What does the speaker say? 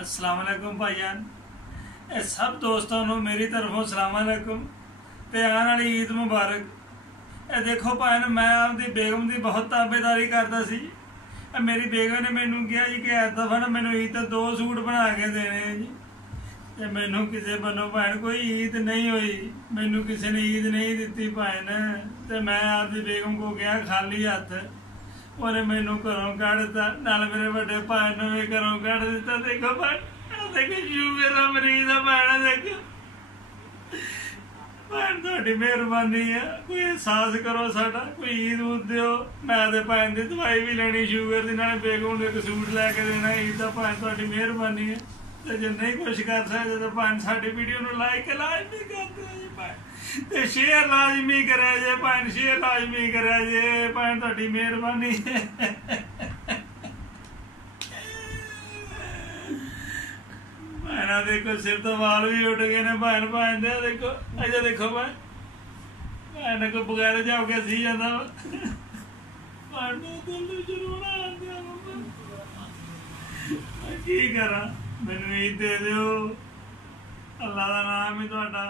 अस्सलाम वालेकुम भाईजान। सब दोस्तों को मेरी तरफों सलाम वालेकुम ते आने वाली ईद मुबारक। देखो भाई मैं आपकी बेगम की बहुत ताबेदारी करता सी। मेरी बेगम ने मैनू कहा जी कि इस दफा ना मैनू ईद ते 2 सूट बना के देने हैं जी। ते मैनू किसी बनो भैन कोई ईद नहीं हुई, मैनू किसी ने ईद नहीं दी भैन। ते मैं आपकी बेगम को गया खाली हथ, उन्हें मैनू घरों कढ़ दिता, नाल मेरे बड़े भाई ने भी घरों कढ़ दिता। देखो भैन, देखो शुगर का मरीज है भैन, देखो भैन थोड़ी मेहरबानी है, कोई एहसास करो साडा, कोई ईद उद दो। मैं तो भैन की दवाई भी लेनी शुगर की, नाले बेगम ने एक सूट लैके देना ईद का। भैन थोड़ी मेहरबानी है। तो जो नहीं कुछ कर सकते तो भैन साडी वीडियो को लाइक लाजमी कर दो जी भैन, ते शेयर लाजमी करे जे भैन, शेयर लाजमी करे जे भैन, थोड़ी मेहरबानी है। भैन देखो सिर तो वाल भी उठ गए ने भैन, भैन दे देखो अजे, देखो भैन भैन को बगैर जाओ के सी जाता भैन दिल जरूर की करा। मैनू ईद दे दो, अल्लाह का नाम ही तुहाडा।